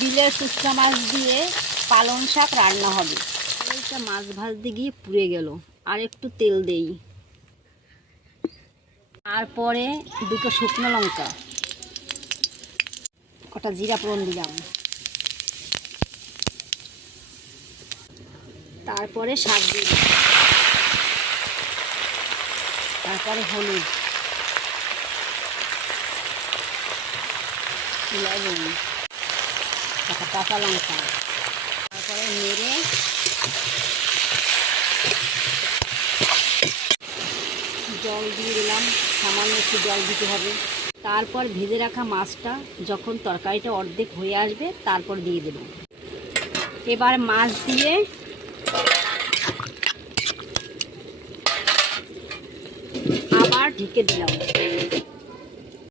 বিলের শুকনা মাছ দিয়ে পালং শাক রান্না হবে। এইটা মাছ ভাজতে গিয়ে পুড়ে গেল, আর একটু তেল দেই। তারপরে দুটো শুকনো লঙ্কা, কটা জিরা ফোড়ন দিলাম, তারপরে শাক দিলাম, তারপরে হলুদ, লবণ, একটা কাঁচা লঙ্কা, তারপরে নেড়ে জল দিয়ে দিলাম। সামান্য একটু জল দিতে হবে। তারপর ভেজে রাখা মাছটা যখন তরকারিটা অর্ধেক হয়ে আসবে তারপর দিয়ে দেব। এবার মাছ দিয়ে আবার ঢেকে দিলাম।